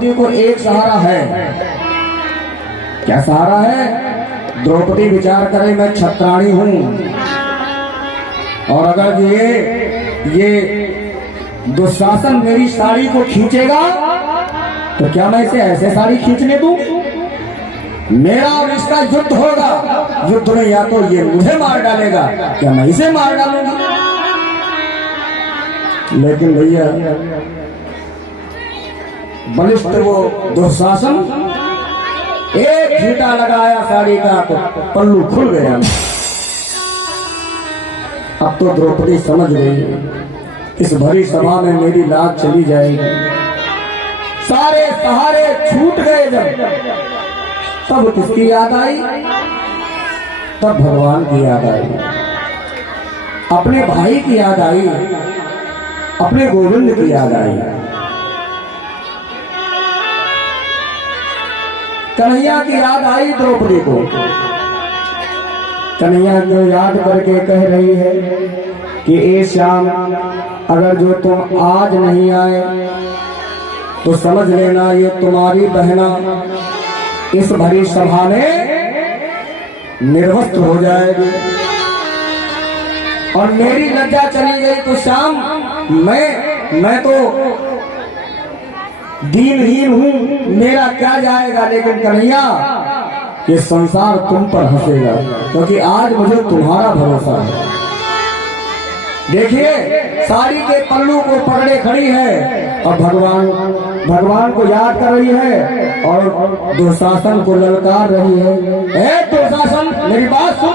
द्रौपदी को एक सहारा है। क्या सहारा है? द्रौपदी विचार करे मैं छत्राणी हूं, और अगर ये दुशासन मेरी साड़ी को खींचेगा तो क्या मैं इसे ऐसे साड़ी खींचने दूं? मेरा और इसका युद्ध होगा। युद्ध में या तो ये मुझे मार डालेगा, क्या मैं इसे मार डालूंगी? लेकिन भैया बलिष्ठ वो दुशासन एक झीटा लगाया साड़ी का तो पल्लू खुल गया। अब तो द्रौपदी समझ गई इस भरी सभा में मेरी लाज चली जाएगी। सारे सहारे छूट गए जब, तब किसकी याद आई? तब भगवान की याद आई, अपने भाई की याद आई, अपने गोविंद की याद आई। कन्हैया की याद आई द्रौपदी को। कन्हैया जो याद करके कह रही है कि ए श्याम, अगर जो तुम आज नहीं आए तो समझ लेना ये तुम्हारी बहना इस भरी सभा में निर्वस्त्र हो जाएगी, और मेरी लज्जा चली गई तो श्याम मैं तो दीनहीन हूं, मेरा क्या जाएगा। लेकिन कन्हैया ये संसार तुम पर हंसेगा, क्योंकि आज मुझे तुम्हारा भरोसा है। देखिए साड़ी के पल्लू को पकड़े खड़ी है और भगवान को याद कर रही है और दुशासन को ललकार रही है। ए दुशासन, मेरी बात सुन।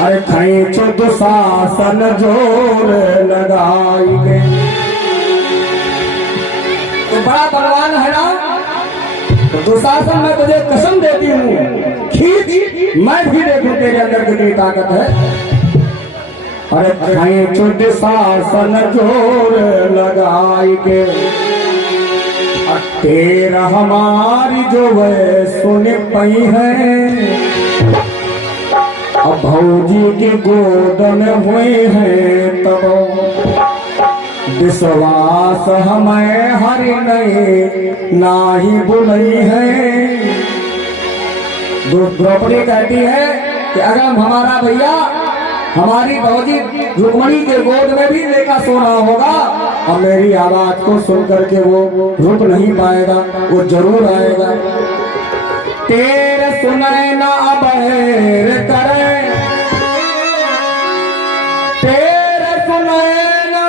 अरे खींचो दुशासन जोर लगाई के, तो बड़ा बलवान है ना, तो दुशासन मैं तुझे कसम देती हूँ, खींच, मैं भी देखूं तेरे अंदर कितनी ताकत है। अरे खींचो दुशासन जोर लगाई के, तेरा हमारी जो वे सुन पई है, अब भौजी के गोद में हुए हैं तब विश्वास हमें हरि नहीं नाही बुलई है। द्रौपदी कहती है कि अगर हमारा भैया हमारी भौजी रुक्मणी के गोद में भी लेकर सोना होगा, और मेरी आवाज को सुन करके वो रुक नहीं पाएगा, वो जरूर आएगा। तेरे सुने ना अबेर करे, तेरे सुने ना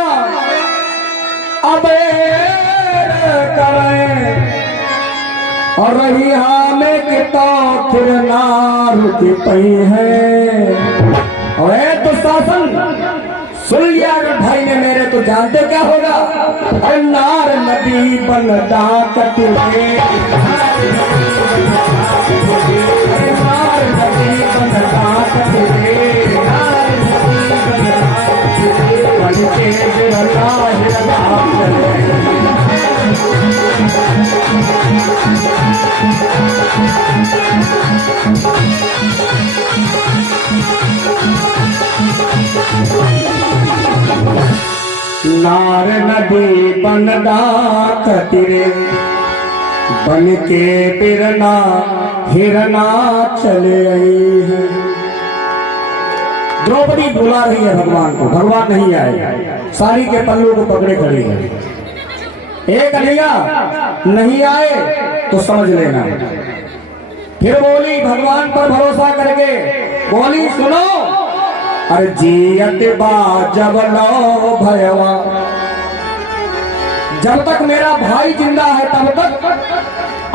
अबेर करे, और रही हमें कि तो फिर ना रुकी पई है। और तो शासन सुन लिया भाई ने मेरे, तो जानते क्या होगा? अरे नार नदी बन डाकत रे, नार नदी बन डाकत रे, बन के बिरला नार नदी बन डाकत रे, बन के बिरना हिरना चले आई है। द्रौपदी बुला रही है भगवान को, भगवान नहीं आए, साड़ी के पल्लू को पकड़े खड़ी है। एक कन्हैया नहीं आए तो समझ लेना। फिर बोली भगवान पर भरोसा करके, बोली सुनो, अरे जियत बा जब लो भयवा, जब तक मेरा भाई जिंदा है तब तक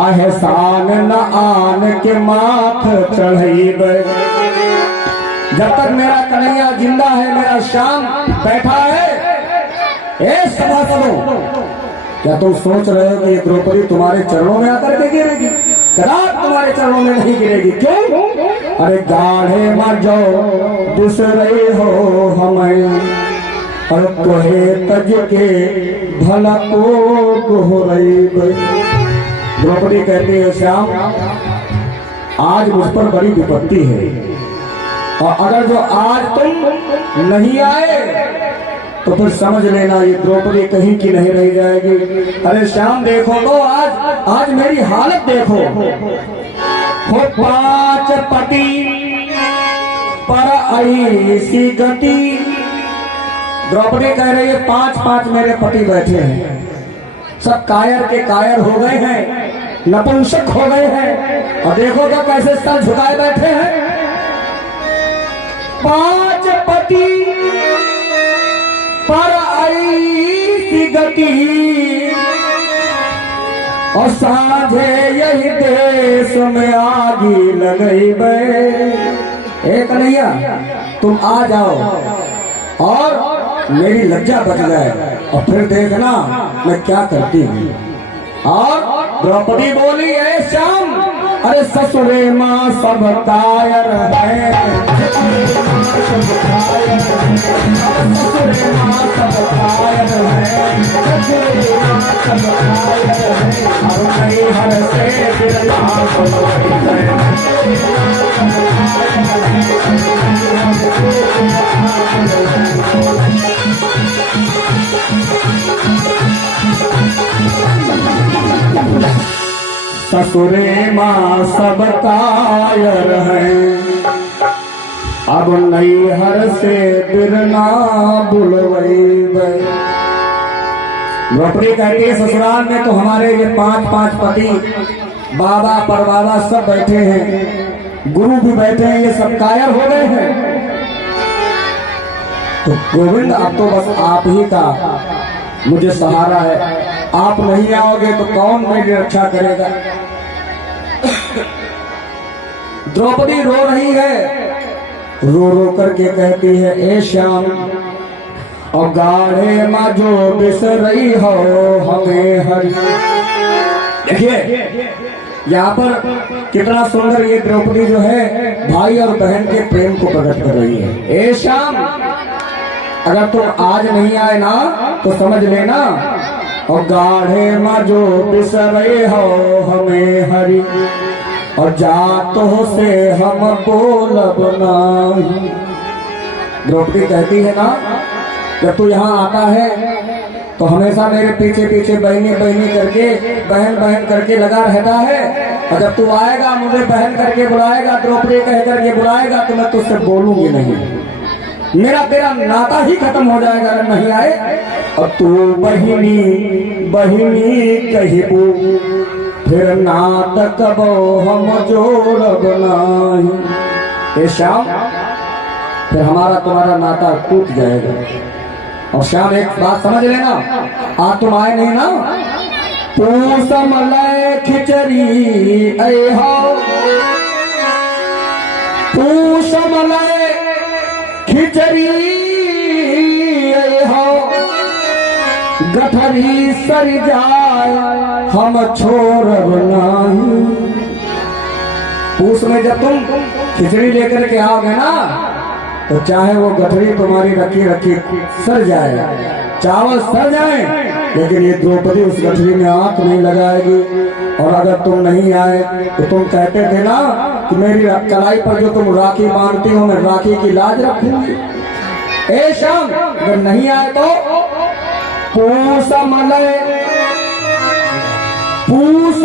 अहसान न आन के माथ चढ़ेब। जब तक मेरा कन्हैया जिंदा है, मेरा श्याम बैठा है। ए सभा सुनो, क्या तुम सोच रहे हो कि द्रौपदी तुम्हारे चरणों में आकर के गिरेगी? कदाप तुम्हारे चरणों में नहीं गिरेगी। क्यों? अरे गाढ़े मर जाओ दिस रहे हो हमें, और तोहे तज के भला को हो रही। द्रौपदी कहती है श्याम, आज मुझ पर बड़ी विपत्ति है, और अगर जो आज तुम नहीं आए तो फिर समझ लेना ये द्रौपदी कहीं की नहीं रह जाएगी। अरे श्याम देखो तो आज मेरी हालत देखो। हो 5 पति पर ऐसी गति। द्रौपदी कह रही है 5 मेरे पति बैठे हैं, सब कायर के कायर हो गए हैं, नपुंसक हो गए हैं, और देखो तो कैसे सर झुकाए बैठे हैं। 5 पति पर ऐसी गति, और साझे यही देश में आगी लगई बे। एक कन्हैया तुम आ जाओ और मेरी लज्जा बच जाए, और फिर देखना मैं क्या करती हूँ। और द्रौपदी बोली है श्याम, अरे ससुरे माँ सब कायर है, ससुरे माँ सब कायर है, ससुरे माँ सब कायर है, और नहीं हर से बिरला ससुरे माँ सब कायर हैं, अब नैहर से बिरना बुलवई। द्रौपदी कहती है ससुराल में तो हमारे ये 5 पति, बाबा परबाबा सब बैठे हैं, गुरु भी बैठे हैं, ये सब कायर हो गए हैं। तो गोविंद अब तो बस आप ही का मुझे सहारा है, आप नहीं आओगे तो कौन मेरी रक्षा करेगा। द्रौपदी रो रही है, रो रो करके कहती है ए श्याम, और गाढ़े माँ जो बिसर रही हो हमें हरि। देखिए यहाँ पर कितना सुंदर ये द्रौपदी जो है भाई और बहन के प्रेम को प्रकट कर रही है। ए श्याम, अगर तुम आज नहीं आए ना तो समझ लेना, और गाढ़े माँ जो बिसर रहे हो हमें हरि, और जातों से हम बोलब नहीं। द्रौपदी कहती है ना, जब तू यहाँ आता है तो हमेशा मेरे पीछे पीछे बहनी बहनी करके, बहन बहन करके लगा रहता है, और जब तू आएगा मुझे बहन करके बुलाएगा, द्रौपदी कह करके बुलाएगा, तो मैं तुझसे बोलूंगी नहीं, मेरा तेरा नाता ही खत्म हो जाएगा अगर नहीं आए। और तू बहिनी बहिनी कहिबू, फिर नात कबो हम जोड़ब नहीं। ए श्याम, फिर हमारा तुम्हारा नाता टूट जाएगा। और श्याम एक बात समझ लेना, आज तुम आए नहीं ना, पूस मलय खिचड़ी ऐ हो, पूस मलय खिचड़ी ऐ हो, गठरी सर जाए हम छोड़ब नहीं। पूस में जब तुम खिचड़ी लेकर के आओगे ना, तो चाहे वो गठरी तुम्हारी रखी रखी सर जाए, चावल सर जाए, लेकिन ये द्रौपदी उस गठरी में आंख नहीं लगाएगी। और अगर तुम नहीं आए तो तुम कहते थे ना कि मेरी कलाई पर जो तुम राखी बांधती हो, मैं राखी की लाज रखूंगी। ए श्याम, अगर नहीं आए तो पूस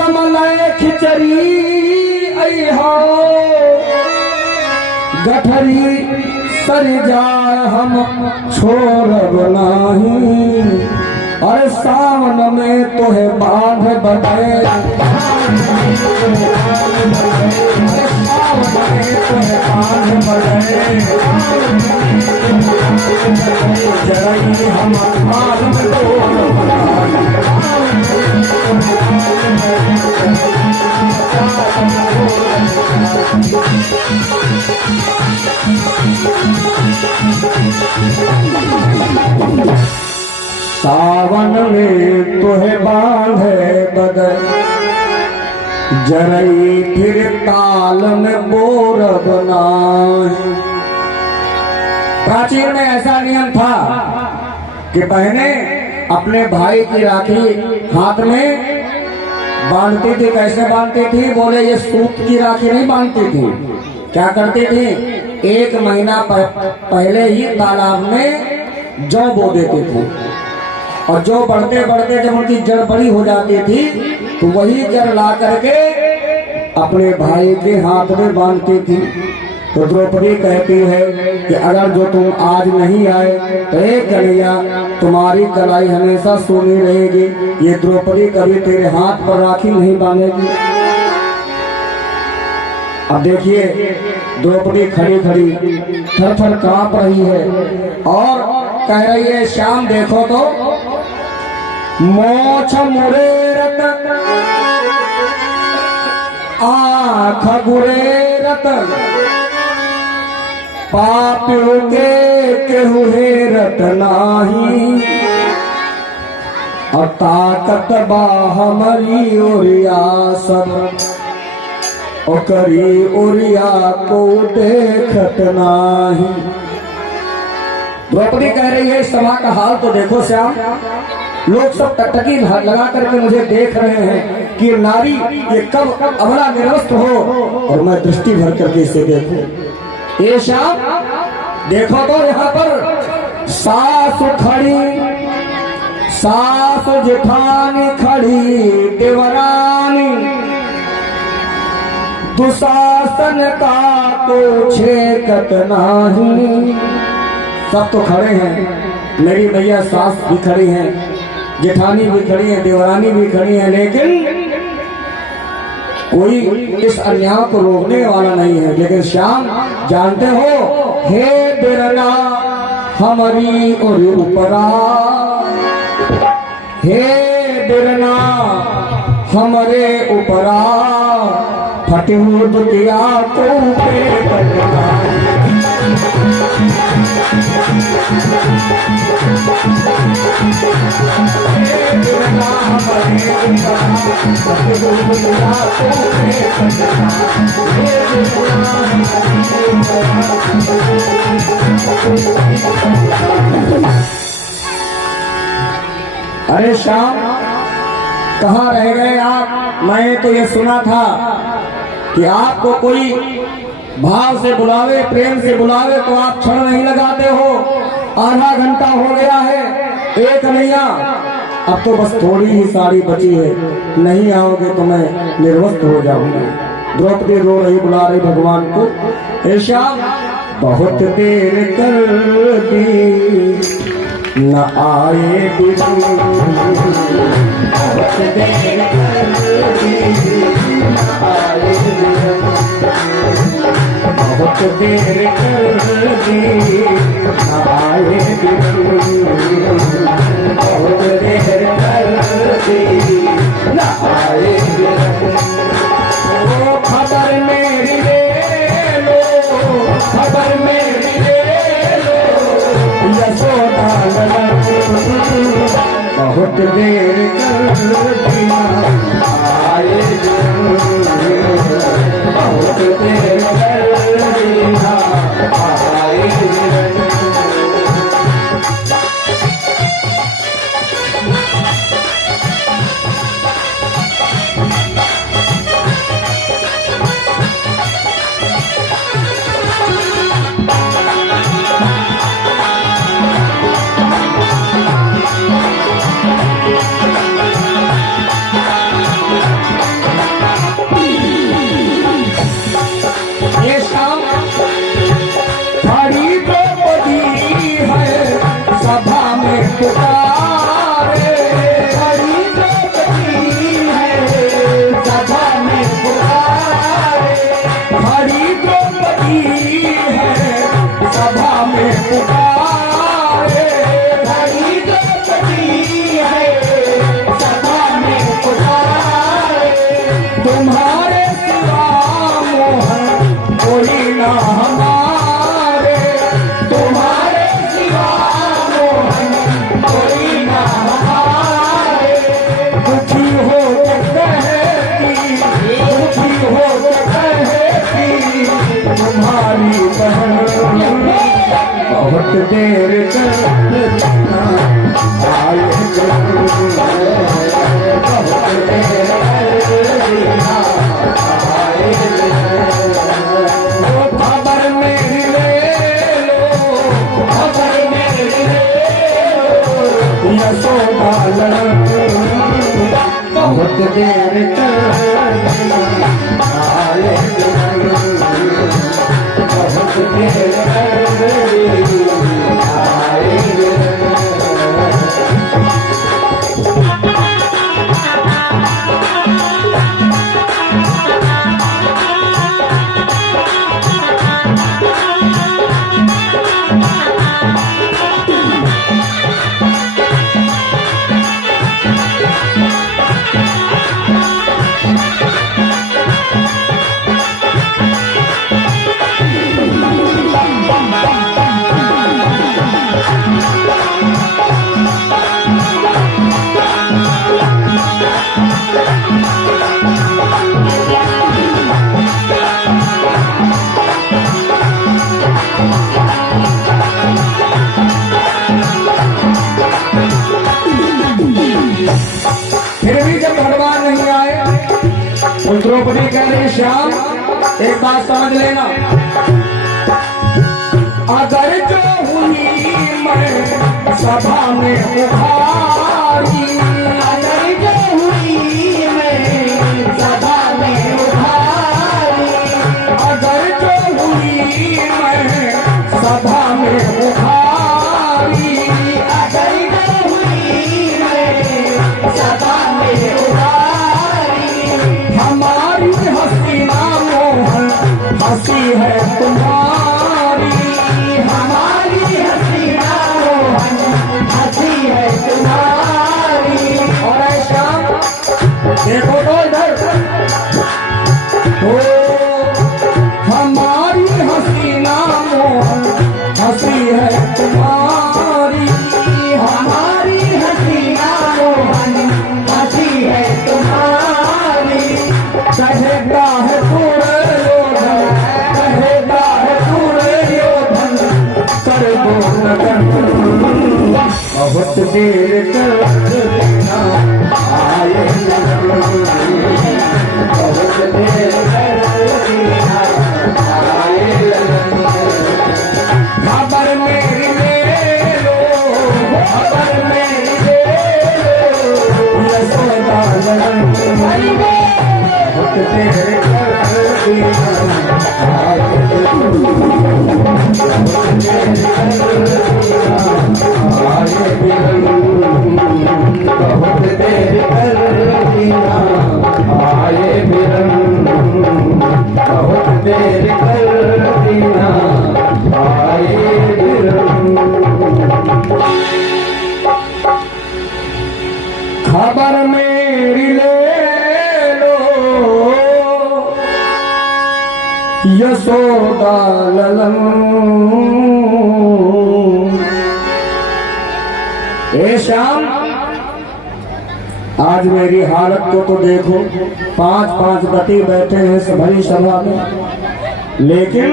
मलय खिचड़ी ऐ हो, गठरी सर जाए हम छोड़ब नहीं। और सावन में तोहे बांध बदे, सावन में तोहे बांध बदे, जरई हम हाल में सावन में तोहे बांधे बदे, जरई फिर ताल में बोरब नाही। प्राचीन में ऐसा नियम था कि बहनें अपने भाई की राखी हाथ में बांधती थी। कैसे बांधती थी? बोले ये सूत की राखी नहीं बांधती थी। क्या करती थी? 1 महीना पहले ही तालाब में जौ बो देते थे और जौ बढ़ते बढ़ते जब उनकी जड़ बड़ी हो जाती थी तो वही जड़ ला करके अपने भाई के हाथ में बांधती थी। तो द्रौपदी कहती है कि अगर जो तुम आज नहीं आए तो एक कन्हैया तुम्हारी कलाई हमेशा सोनी रहेगी। ये द्रौपदी कभी तेरे हाथ पर राखी नहीं बांधेगी। अब देखिए द्रौपदी खड़ी खड़ी थर थर कांप रही है और कह रही है श्याम देखो तो मोछ मुरे रतन आँख गुरे रतन पापियों के केहू हेरत नाही और ताकत बा हमारी ओरिया सब ओकरी ओरिया को देखत नाही। द्रौपदी कह रही है सभा का हाल तो देखो श्याम, लोग सब टकटकी लगा करके मुझे देख रहे हैं कि नारी ये कब अबला निर्वस्त्र हो और मैं दृष्टि भर करके इसे देखूं। ये श्याम देखो तो यहाँ पर सास खड़ी, सास जेठानी खड़ी, देवरानी दुशासन का को छेकत नहीं। सब तो खड़े हैं, मेरी मैया सास भी खड़ी हैं, जेठानी भी खड़ी है, देवरानी भी खड़ी है, लेकिन कोई इस अन्याय को रोकने वाला नहीं है। लेकिन श्याम जानते हो हे बिरला हमारी और ऊपरा, हे बिरला हमारे ऊपरा फटे हुए दुतिया को अरे श्याम कहाँ रह गए आप? मैं तो ये सुना था कि आपको कोई भाव से बुलावे, प्रेम से बुलावे तो आप क्षण नहीं लगाते हो। आधा घंटा हो गया है, एक नैया अब तो बस थोड़ी ही साड़ी बची है, नहीं आओगे तो मैं निर्वस्त्र हो जाऊंगी। द्रौपदी रो रही, बुला रही भगवान को, हे श्याम बहुत देर कर दी न आए बहुत देर कर दी न आए, बहुत देर कर दी न आए, बहुत देर कर दी न आए। वो खबर मेरी ले लो, खबर मेरी ले लो, यशोदा बहुत देर कर दी न आए, बहुत देर कर दी न आए। तुम्हारे सिवा मोहन कोई ना हमारे, तुम्हारे सिवा मोहन कोई ना हमारे। दुखी हो के कहती, दुखी हो के कहती तुम्हारी बहन बहुत देर कर आए, बहुत देर खबर मेरी ले लो, खबर मेरी ले बहुत देर कर आए बहुत देर फिर भी जब भगवान नहीं आए तो द्रौपदी कह रही श्याम एक बात समझ लेना, अगर जो हुई मैं सभा में उभारी, अगर जो हुई मैं सभा में उभारी, अगर जो हुई मैं सभा में उभारी, अगर जो हुई मैं सभा में उभारी, हमारी हसीना मोहन हंसी है तुम्हारी, हमारी हसीना मोहन हंसी है तुम्हारी। और ऐसा देखो तो इधर तो हमारी हसीना मोहन हंसी है तुम्हारी, हमारी हसीना मोहन हंसी है तुम्हारी। कहेगा है दुर्योधन, कहेगा है दुर्योधन कर दो नगन, बहुत देर कर देना आए बहुत देर कर देना आए खबर मेरी ले लो, खबर मेरी ले लो, यशोदा नंदन बहुत देर कर देना आए बहुत देर कर देना आए बहुत देर कर देना आए खबर मेरी ले लो यशोदा ललन। ए श्याम आज मेरी हालत को तो देखो, 5-5 पति बैठे हैं सभी सभा में, लेकिन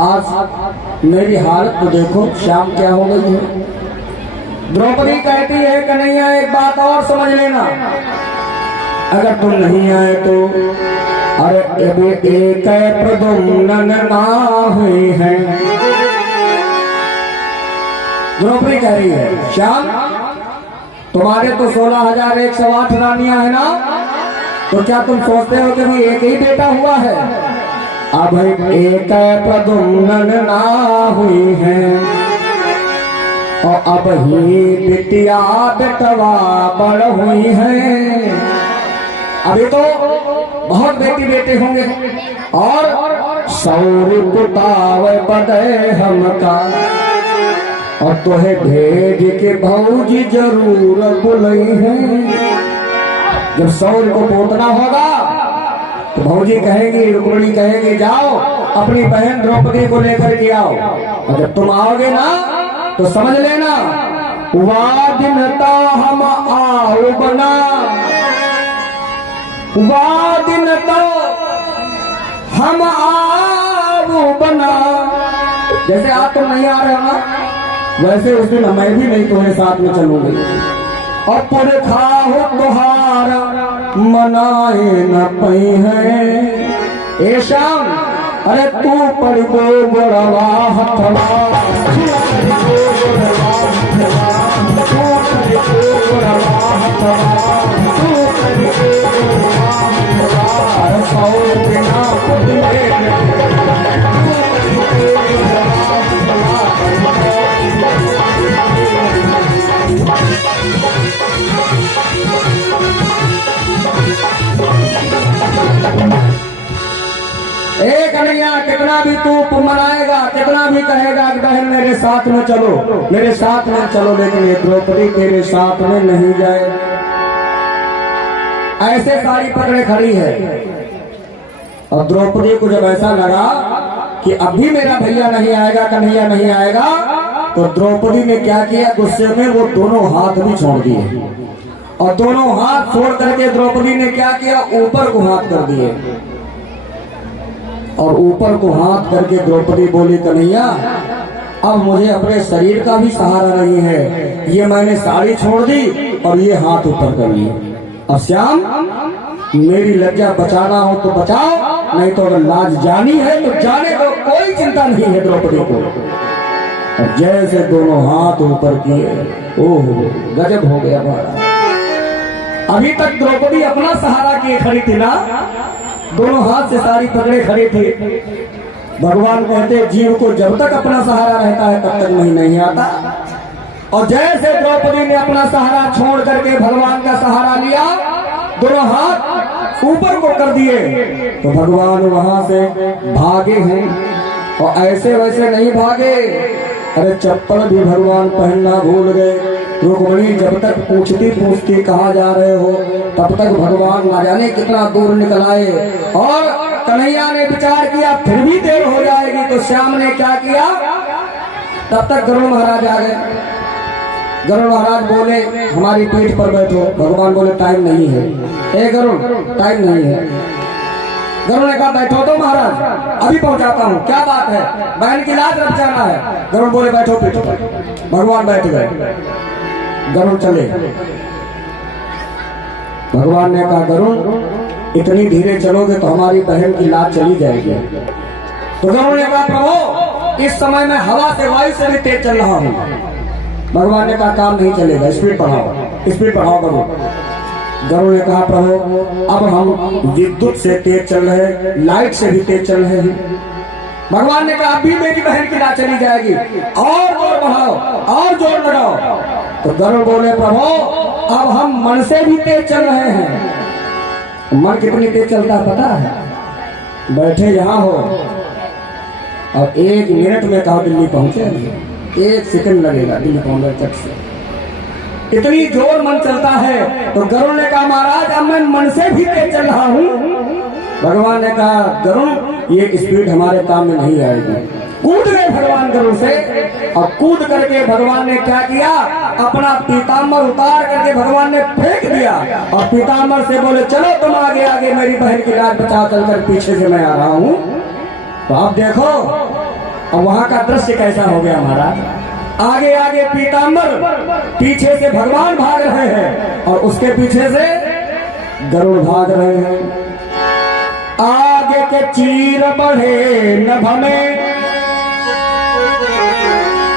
आज मेरी हालत को देखो श्याम क्या हो गई है। द्रौपदी कहती है कन्हैया एक बात और समझ लेना, अगर तुम नहीं आए तो अरे एक प्रद्युम्न ना हुई है। द्रौपदी कह रही है श्याम तुम्हारे तो 16,108 रानियां है ना, तो क्या तुम सोचते हो कि भी एक ही बेटा हुआ है? अब एक प्रद्युम्न ना हुई है और अब ही बिटिया बेटवा बड़ हुई है। अभी तो बहुत बेटी बेटे होंगे और सौर कुटाव बदे हमका, और तोहे भेज के भौजी जरूर बुलाई है। जब सौर को पोतना होगा तो भौजी कहेंगी, रुक्मिणी कहेंगी जाओ अपनी बहन द्रौपदी को लेकर के आओ, और जब तुम आओगे ना तो समझ लेना वादिनता हम आओ बना, वादिनता हम आओ बना। जैसे आप तुम नहीं आ रहे हो ना, वैसे उस दिन मैं भी नहीं तुम्हें साथ में चलूंगी। और पूरे खाओ तुहारा मनाए न पई है। ए श्याम अरे तू पड़बो बड़वा हथवा, तू कन्हैया कितना भी तू मनाएगा, कितना भी कहेगा कि बहन मेरे साथ में चलो, मेरे साथ में चलो, लेकिन ये द्रौपदी तेरे साथ में नहीं जाए। ऐसे साड़ी पकड़े खड़ी है। और द्रौपदी को जब ऐसा लगा कि अभी मेरा भैया नहीं आएगा, कन्हैया नहीं आएगा, तो द्रौपदी ने क्या किया, गुस्से में वो दोनों हाथ भी छोड़ दिए। और दोनों हाथ छोड़ करके द्रौपदी ने क्या किया, ऊपर को हाथ कर दिए। और ऊपर को हाथ करके द्रौपदी बोली, कन्हैया अब मुझे अपने शरीर का भी सहारा नहीं है, ये मैंने साड़ी छोड़ दी और ये हाथ ऊपर कर लिए। अब श्याम मेरी लज्जा बचाना हो तो बचाओ, नहीं तो अगर लाज जानी है तो जाने दो, कोई चिंता नहीं है द्रौपदी को। और जैसे दोनों हाथ ऊपर किए, ओह गजब हो गया हमारा। अभी तक द्रौपदी अपना सहारा किए खड़ी थी ना, दोनों हाथ से साड़ी पकड़े खड़ी थी। भगवान कहते जीव को जब तक अपना सहारा रहता है तब तक नहीं आता। और जैसे द्रौपदी ने अपना सहारा छोड़ करके भगवान का सहारा लिया, दोनों हाथ ऊपर को कर दिए, तो भगवान वहां से भागे हैं। और ऐसे वैसे नहीं भागे, अरे चप्पल भी भगवान पहनना भूल गए। रुक्मिणी जब तक पूछती कहाँ जा रहे हो, तब तक भगवान न जाने कितना दूर निकल आए। और कन्हैया ने विचार किया फिर भी देर हो जाएगी, तो श्याम ने क्या किया, तब तक गरुड़ महाराज आ गए। गरुड़ महाराज बोले हमारी पीठ पर बैठो। भगवान बोले टाइम नहीं है। ए गरुड़ टाइम नहीं है। गरुड़ ने कहा बैठो तो महाराज, अभी पहुंचाता हूँ, क्या बात है, बहन की लाज रख जाना है। गरुड़ बोले बैठो पीठ पर। भगवान बैठ गए, गरुड़ चले। भगवान ने कहा गरुड़ इतनी धीरे चलोगे तो हमारी बहन की लाज चली जाएगी। तो गरुड़ ने कहा प्रभु इस समय मैं हवा से, वायु से भी तेज चल रहा हूँ। भगवान ने कहा काम नहीं चलेगा, स्पीड बढ़ाओ, स्पीड बढ़ाओ गरुड़। गरुड़ ने कहा प्रभु अब हम विद्युत से तेज चल रहे हैं, लाइट से भी तेज चल रहे हैं। भगवान ने कहा अभी मेरी बहन की लाज चली जाएगी, और जोर बढ़ाओ, और जोर लगाओ। तो गरुड़ बोले प्रभु अब हम मन से भी तेज चल रहे हैं। मन कितनी तेज चलता है पता है, बैठे यहाँ हो और 1 मिनट में कहा दिल्ली पहुंचे, 1 सेकंड लगेगा दिल्ली पहुंचे तक से, इतनी जोर मन चलता है। तो गरुड़ ने कहा महाराज अब मैं मन से भी तेज चल रहा हूँ। भगवान ने कहा गरुड़ ये स्पीड हमारे काम में नहीं आएगी। कूद गए भगवान गरुड़ से, और कूद करके भगवान ने क्या किया, अपना पीताम्बर उतार करके भगवान ने फेंक दिया। और पीताम्बर से बोले चलो तुम आगे आगे, मेरी बहन की लाज बचा, चलकर पीछे से मैं आ रहा हूँ। तो आप देखो और वहां का दृश्य कैसा हो गया महाराज। आगे आगे पीताम्बर, पीछे से भगवान भाग रहे हैं, और उसके पीछे से गरुड़ भाग रहे हैं। आगे के चीर बढ़े नभ में,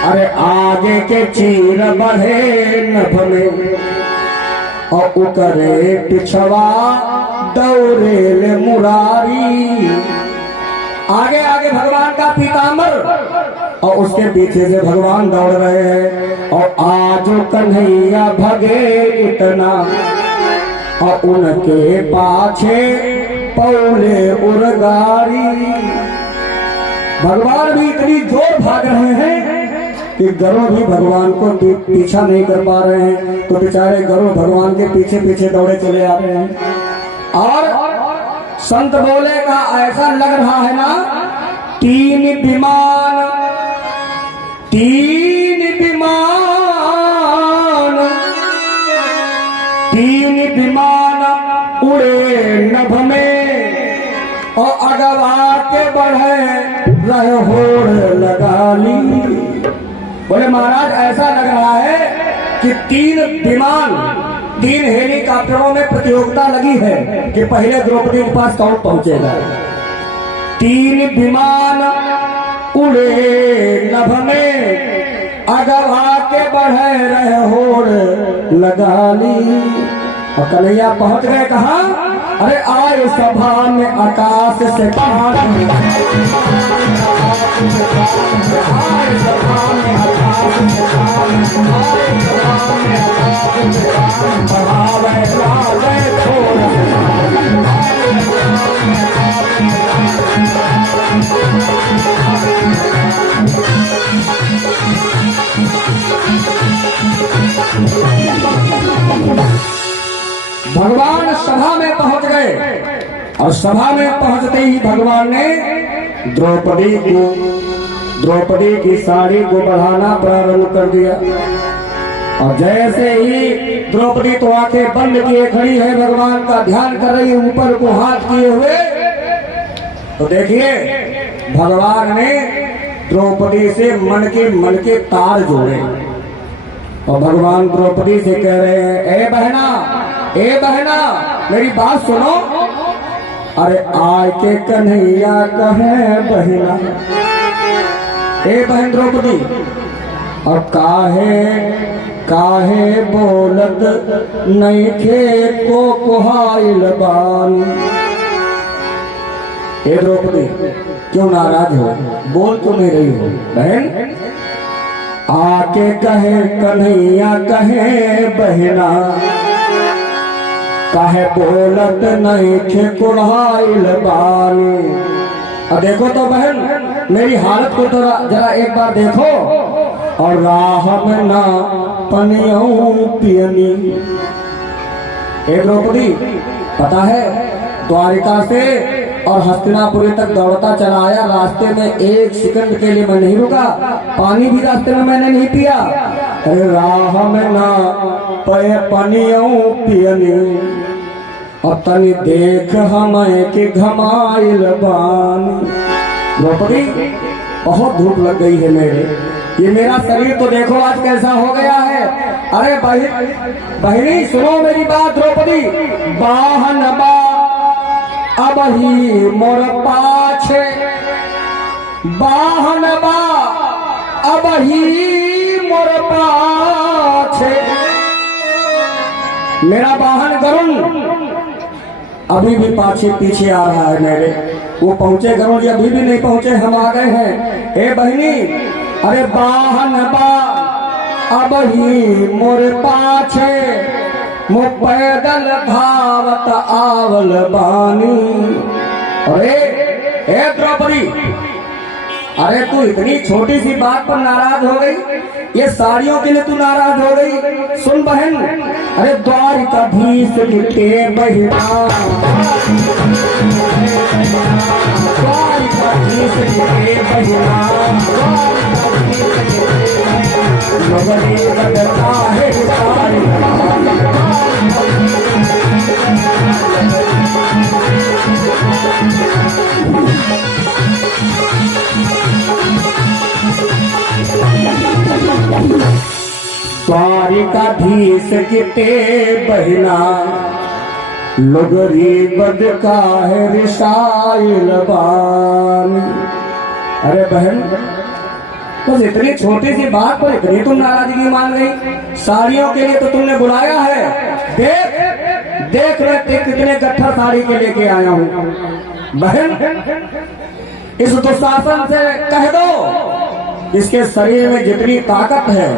अरे आगे के चीर बढ़े नभ में, और उकरे पिछवा दौड़े मुरारी। आगे आगे भगवान का पीताम्बर और उसके पीछे से भगवान दौड़ रहे हैं। और आज कन्हैया भगे इतना, और उनके पाछे पौले उरगारी। भगवान भी इतनी जोर भाग रहे हैं कि गरुड़ भी भगवान को पीछा नहीं कर पा रहे हैं। तो बेचारे गरुड़ भगवान के पीछे पीछे दौड़े चले आ रहे हैं। और संत बोले का ऐसा लग रहा है ना, 3 विमान, 3 विमान, 3 विमान उड़े नभ में, और अगवा के बढ़े रहे होड़ लगा ली। बोले महाराज ऐसा लग रहा है कि 3 विमान, 3 हेलीकॉप्टरों में प्रतियोगिता लगी है कि पहले द्रौपदी के पास कौन पहुंचेगा। 3 विमान उड़े नभ में, अगवा के बढ़े रहे होड़ लगा ली। और कन्हैया पहुंच गए कहा, अरे आए सभा में आकाश से बाण, आए सभा में आकाश से बाण, आए सभा में आकाश से बाण, बढ़ावे लागे छोड़ भगवान सभा में पहुंच गए। और सभा में पहुंचते ही भगवान ने द्रौपदी की साड़ी को बढ़ाना प्रारंभ कर दिया। और जैसे ही द्रौपदी तो आंखें बंद किए खड़ी है, भगवान का ध्यान कर रही है, ऊपर को हाथ किए हुए, तो देखिए भगवान ने द्रौपदी से मन के तार जोड़े। और भगवान द्रौपदी से कह रहे हैं, ए बहना मेरी बात सुनो। अरे आय के कन्हैया कहे बहना, ए बहन द्रौपदी, और काहे बोलत नहीं खे को कुहाइल बानी। ए द्रौपदी क्यों नाराज हो, बोल तो नहीं रही हो बहन। आके कहे कन्हैया कहे बहना, काहे बोलत नहीं खे कुहाइल बानी। अब देखो तो बहन मेरी हालत को तो जरा एक बार देखो। और राह में ना पनियों पियनी। ए द्रौपदी पता है द्वारिका से और हस्तिनापुरी तक दौड़ता चला आया, रास्ते में एक सेकंड के लिए मैं नहीं रुका, पानी भी रास्ते में मैंने नहीं पिया। अरे राह में ना पे पनियों पियनी, और तनी देख हमें कि घमाइल बानी। द्रौपदी बहुत धूप लग गई है मेरे, ये मेरा शरीर तो देखो आज कैसा हो गया है। अरे बहिनी सुनो मेरी बात द्रौपदी, बाहन बा अब ही मोर पाछे, बाहन बा अब ही मोर पाछे। मेरा वाहन गरुण अभी भी पीछे आ रहा है मेरे। वो पहुंचे गरुण जी अभी भी नहीं पहुंचे, हम आ गए हैं। ए बहिनी अरे वाहन बा अब ही मोर पाछे, मो पैदल धावत आवल बानी। अरे ए द्रौपदी, अरे तू इतनी छोटी सी बात पर नाराज हो गई, ये साड़ियों के लिए तू नाराज हो गई। सुन बहन, अरे द्वारिकाधीश के बहिना, द्वारिकाधीश के बहिना, लोगरी बदता है द्वारिकाधीश के बहिना, लोगरी बद का है रिसाइल बानी। अरे बहन बस इतनी छोटी सी बात पर इतनी तुम नाराजगी मान गई। साड़ियों के लिए तो तुमने बुलाया है, देख रहे कितने गट्ठा साड़ी के लेके आया हूँ। बहन इस दुशासन से कह दो, इसके शरीर में जितनी ताकत है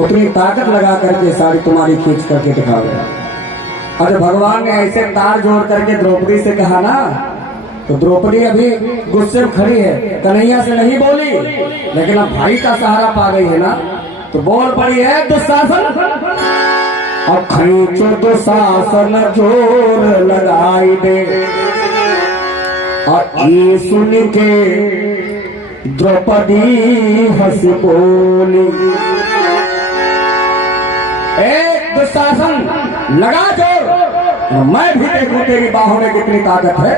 उतनी ताकत लगा करके साड़ी तुम्हारी खींच करके दिखाओगे। अरे भगवान ने ऐसे तार जोड़ करके द्रौपदी से कहा ना, तो द्रौपदी अभी गुस्से में खड़ी है, कन्हैया से नहीं बोली, लेकिन अब भाई का सहारा पा गई है ना, तो बोल पड़ी है दुशासन। और खींचो दुशासन जोर लगाई दे। और ये सुन के द्रौपदी हंस बोली, एक दुशासन लगा जोर, मैं भी देखूं तेरी बाहों में कितनी ताकत है।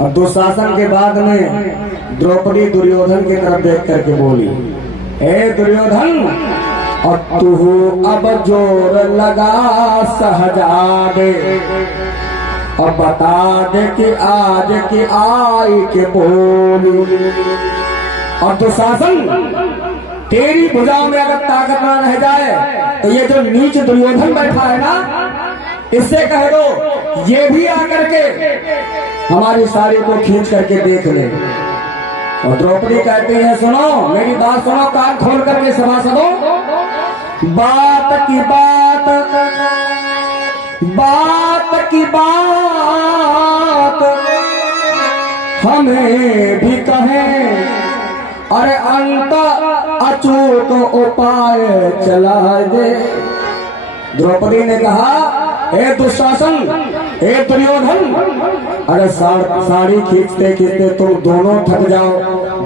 और दुशासन के बाद में द्रौपदी दुर्योधन की तरफ देख करके बोली, ए दुर्योधन, और तू अब जोर लगा सहजादे, और बता दे कि आज की आई के बोली। और दुशासन तेरी भुजाओं में अगर ताकत ना रह जाए तो ये जो नीच दुर्योधन बैठा है ना, इससे कह दो ये भी आकर के हमारी साड़ी को खींच करके देख ले। और द्रौपदी कहती है सुनो मेरी बात सुनो, कान खोल करके सभासदों, बात की बात, बात की बात हमें भी कहें, अरे अंत अचूक उपाय चला दे। द्रौपदी ने कहा हे दुशासन, हे दुर्योधन, अरे साड़ी खींचते खींचते तुम दोनों थक जाओ,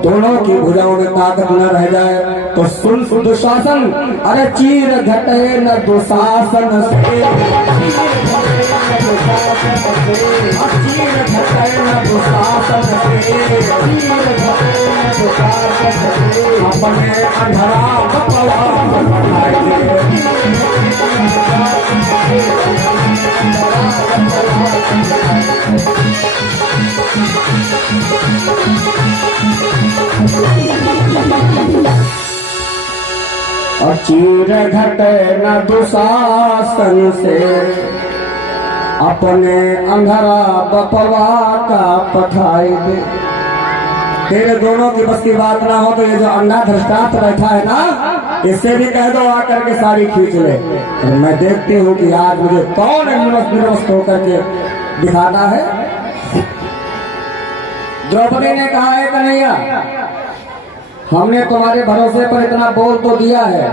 दोनों की भुजाओं में ताकत न रह जाए तो सुन दुशासन, अरे चीर घटे न दुशासन से, चीर घटे न दुशासन से, अपने अंधरा बपवा और चीर घटे न दुशासन से, अपने अंधरा बपवा का पठाई दे। तेरे दोनों की बस की बात ना हो तो ये जो अंधा धृष्टांत बैठा है ना, इससे भी कह दो आकर के साड़ी खींच ले। तो मैं देखती हूँ कि आज मुझे कौन निर्वस्त होकर के दिखाता है। द्रौपदी ने कहा है कन्हैया, हमने तुम्हारे भरोसे पर इतना बोल तो दिया है,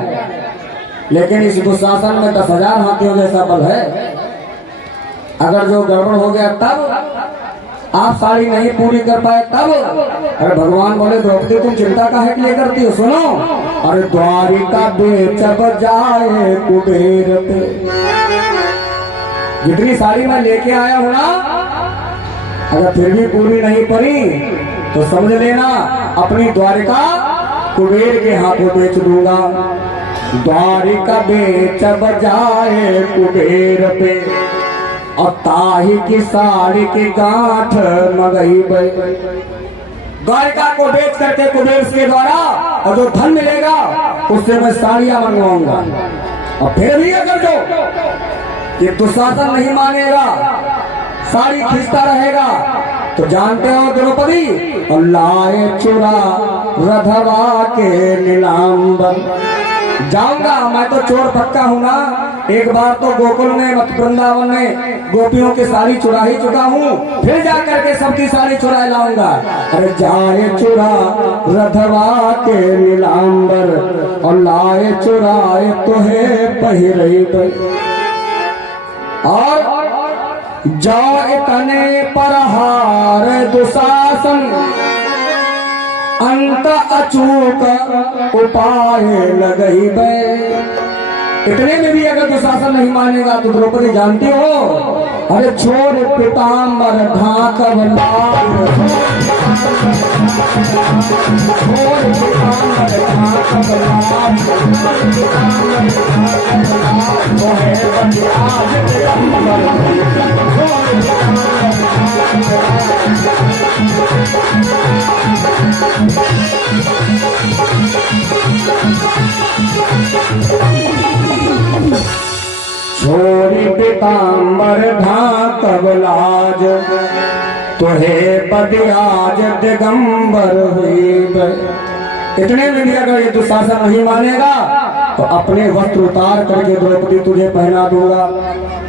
लेकिन इस दुशासन में 10,000 हाथियों जैसा बल है। अगर जो गड़बड़ हो गया तब, आप साड़ी नहीं पूरी कर पाए तब। अरे भगवान बोले द्रौपदी तुम चिंता काहे के लिए करती हो, सुनो, अरे द्वारिका बेचब जाए कुबेर पे। जितनी साड़ी मैं लेके आया हूं ना, अगर फिर भी पूरी नहीं पड़ी तो समझ लेना अपनी द्वारिका कुबेर के हाथों बेच दूंगा। द्वारिका बेचब जाए कुबेर पे, और ताही की साड़ी की गांठ मगई बई। द्वारिका को बेच करके कुबेर के द्वारा और जो धन मिलेगा उससे मैं साड़ियां मंगवाऊंगा। और फिर भी अगर जो ये दुशासन नहीं मानेगा, साड़ी खींचता रहेगा, तो जानते हो द्रौपदी, और लाए चुरा रधवा के नीलांबर। जाऊंगा मैं तो चोर पक्का हूँ ना, एक बार तो गोकुल में मत वृंदावन में गोपियों की साड़ी चुरा ही चुका हूँ, फिर जाकर के सबकी साड़ी चुरा लाऊंगा। अरे जाए चुरा रधवा के नीलांबर, और लाए चुराए तुहे पहिरई गई। और जाओ इतने पर हार दुशासन, अंत अचूक उपाय लगई बे। इतने में भी अगर दुशासन नहीं मानेगा तो द्रौपदी जानती हो, अरे छोड़ पीताम्बर ढाकब लाल, छोड़ पीताम्बर ढाकब लाल, वो है बंदियाज पीताम्बर, छोड़ी पीताम्बर ढाकब लाज, तुहे बदियाज दिगंबर हुई। इतने में भी अगर ये दुशासन नहीं मानेगा तो अपने वस्त्र उतार करके द्रौपदी तुझे पहना दूंगा,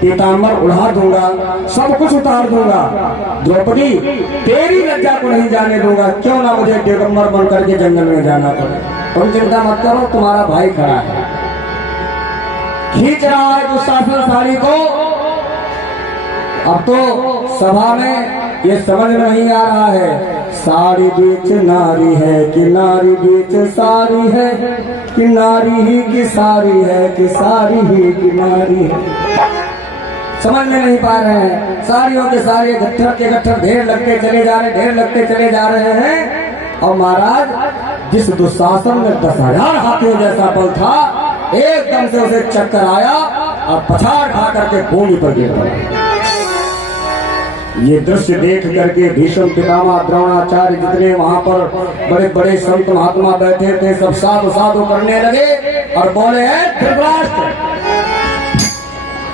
पीताम्बर उड़ा दूंगा, सब कुछ उतार दूंगा। द्रौपदी तेरी लज्जा को नहीं जाने दूंगा, क्यों ना मुझे दिगंबर बन करके जंगल में जाना पड़े। तुम चिंता मत करो, तुम्हारा भाई खड़ा है। खींच रहा है दुशासन साड़ी को। अब तो सभा में ये समझ नहीं आ रहा है, साड़ी बीच नारी है कि नारी बीच साड़ी है, कि नारी ही की साड़ी है कि साड़ी ही की नारी है। समझ में नहीं पा रहे हैं। साड़ियों के सारे गट्ठर के गट्ठर ढेर लगते चले जा रहे, ढेर लगते चले जा रहे हैं। और महाराज जिस दुशासन में 10,000 हाथियों जैसा बल था, एकदम से उसे चक्कर आया और पछाड़ खा करके भूमि पर गिर पड़ा। ये दृश्य देख करके भीष्म पितामह द्रोणाचार्य जितने वहां पर बड़े बड़े संत महात्मा बैठे थे सब साधु साधु करने लगे और बोले हैं धृतराष्ट्र,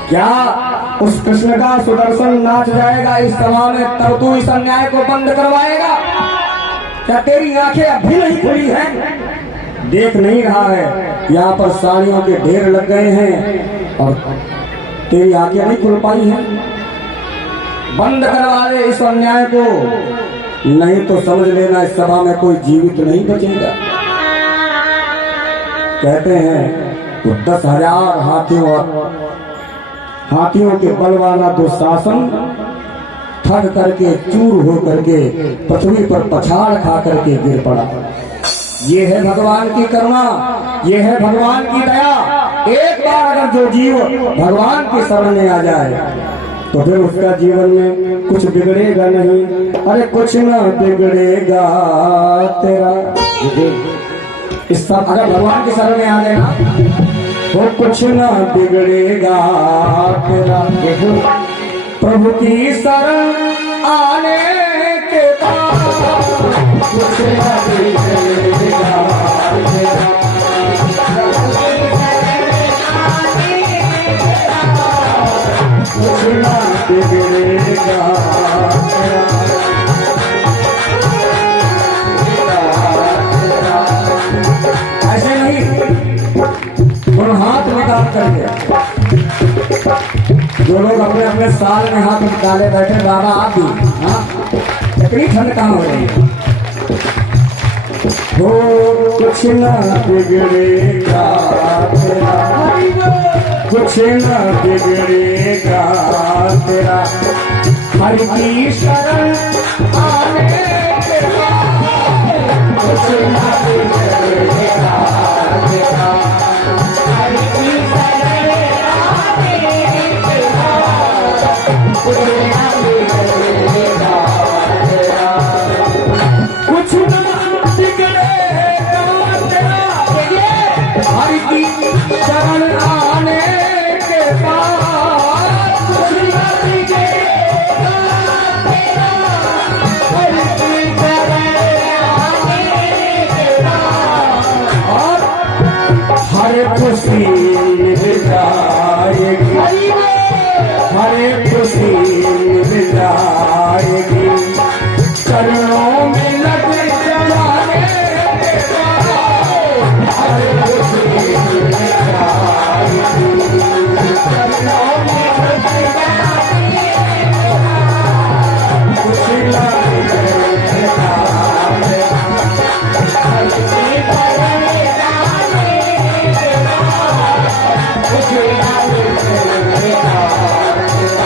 क्या उस कृष्ण का सुदर्शन नाच जाएगा इस सभा में, तब तू इस अन्याय को बंद करवाएगा? क्या तेरी आंखें अभी नहीं खुली हैं? देख नहीं रहा है यहाँ पर साड़ियों के ढेर लग गए हैं और तेरी आंखें नहीं खुल पाई हैं? बंद करवा दे इस अन्याय को, नहीं तो समझ लेना इस सभा में कोई जीवित नहीं बचेगा। कहते हैं तो 10,000 हाथियों के बल वाला दुशासन थक करके चूर हो करके पृथ्वी पर पछाड़ खा करके गिर पड़ा। ये है भगवान की करुणा, ये है भगवान की दया। एक बार अगर जो जीव भगवान की शरण में आ जाए तो फिर उसका जीवन में कुछ बिगड़ेगा नहीं। अरे कुछ ना बिगड़ेगा तेरा, इस सब अगर भगवान की शरण में आ गए ना तो कुछ ना बिगड़ेगा तेरा। प्रभु की शरण आने के बाद कुछ ना बिगड़ेगा तेरा। कुछ ना बिगड़ेगा तेरा। ऐसे नहीं और हाथ निकाल करके जो लोग अपने अपने साल में हाथ निकाले बैठे, बाबा आप भी, हाँ इतनी ठंड कहाँ हो रही है? हो कुछ ना बिगड़ेगा तेरा, कुछ ना बिगड़ेगा तेरा। हरि की शरण आने के बाद कुछ ना बिगड़ेगा तेरा। हरि की शरण आने के बाद कुछ ना बिगड़ेगा तेरा। कुछ ना बिगड़ेगा तेरा। हरि की शरण आने के बाद कुछ ना बिगड़ेगा तेरा। हरि की शरण आने के बाद और हरे खुशी मिल जाएगी, हरे खुशी मिल जाएगी। चरणों में लग जाने के बाद हरे खुशी मिल जाएगी। चरणों में लग जाने के बाद कुछ ना बिगड़ेगा तेरा। हरि की शरण आने के बाद कुछ ना बिगड़ेगा तेरा।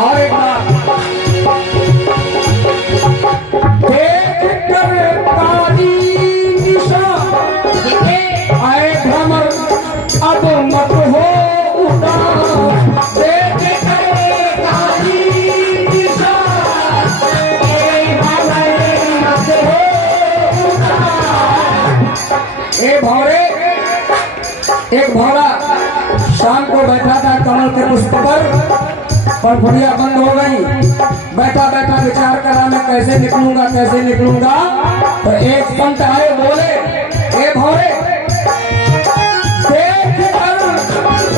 और एक बात देख कर तारी निशान आए भ्रमर अब मत हो उदास। देख कर तारी निशान आए भ्रमर मत हो उदास। एक भौरा शाम को बैठा था कमल के पुष्प पर फुलिया बंद हो गई। बैठा बैठा विचार करा मैं कैसे निकलूंगा, कैसे निकलूंगा। तो एक संत आए, बोले ए भौरे देख कर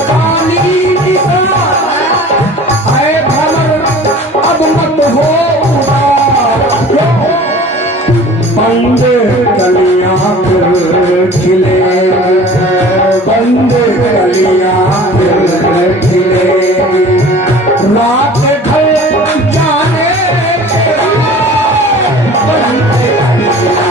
पानी निशान आए भ्रमर अब मत हो उदास। बंद कलियां फिर खिले, बंद कलियां फिर खिले। रात ढल जाने के बाद बंद कलियां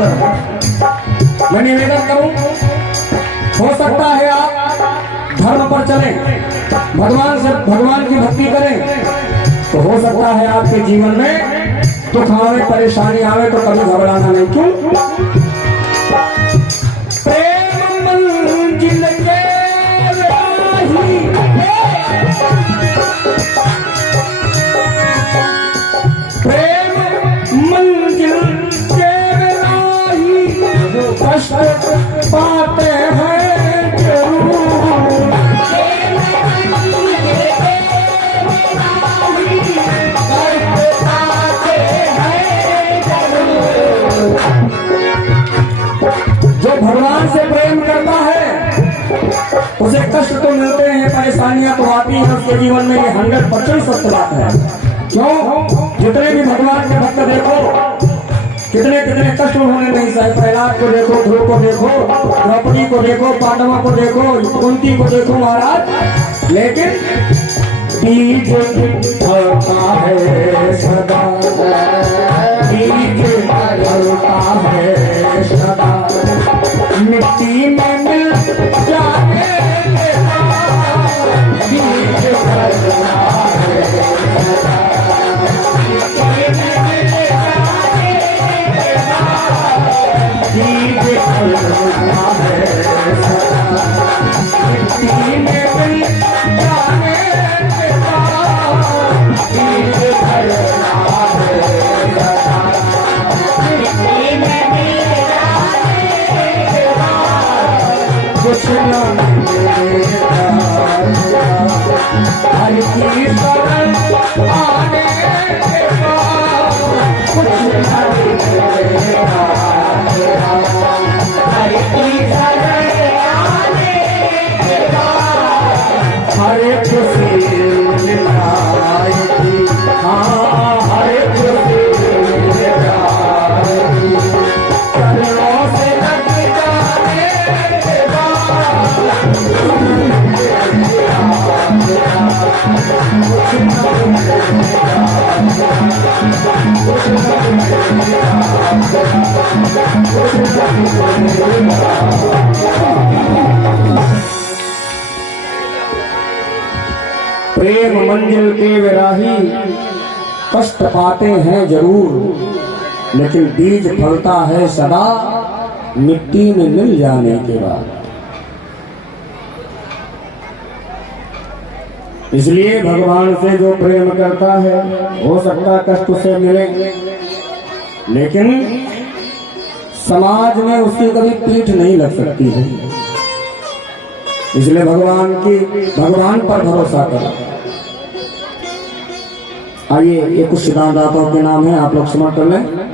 सुंदर। मैं निवेदन करूं, हो सकता है आप धर्म पर चलें, भगवान की भक्ति करें, तो हो सकता है आपके जीवन में दुख आवे, परेशानी आवे, तो कभी घबराना नहीं। क्यों? प्रेम मंजिल के राही, प्रेम मंजिल के राही, कष्ट पाते हैं जरूर। जो भगवान से प्रेम करता है उसे कष्ट तो मिलते हैं, परेशानियां तो आती हैं उसके जीवन में, ये 100% सत्य बात है। क्यों? जितने भी भगवान के भक्त देखो, कितने कितने कष्ट उन्होंने नहीं सहे। प्रहलाद को देखो, ध्रुव को देखो, द्रौपदी को देखो, पांडवों को देखो, कुंती को देखो महाराज, लेकिन बीज फलता है सदा, बीज फलता है सदा, मिट्टी में मिल जाने के बाद, बीज फलता है सदा, मिट्टी में मिल जाने के बाद, बीज फलता है सदा, मिट्टी में मिल जाने के बाद, बीज फलता है सदा, मिट्टी में मिल जाने के बाद, कुछ न मिलेगा, हर की शरण आने के बाद, कुछ न मिलेगा, हर की शरण आने के बाद, हर खुशी मिलाएगी, हाँ हर खुशी मिलाएगी, चरणों से लग जाने के बाद, प्रेम मंजिल के विराही, कष्ट पाते हैं जरूर, लेकिन बीज फलता है सदा, मिट्टी में मिल जाने के बाद। इसलिए भगवान से जो प्रेम करता है, हो सकता कष्ट उसे मिले, लेकिन समाज में उसकी कभी पीठ नहीं लग सकती है। इसलिए भगवान पर भरोसा करो। आइए, ये कुछ सिद्धांतों के नाम है, आप लोग समझ कर लें।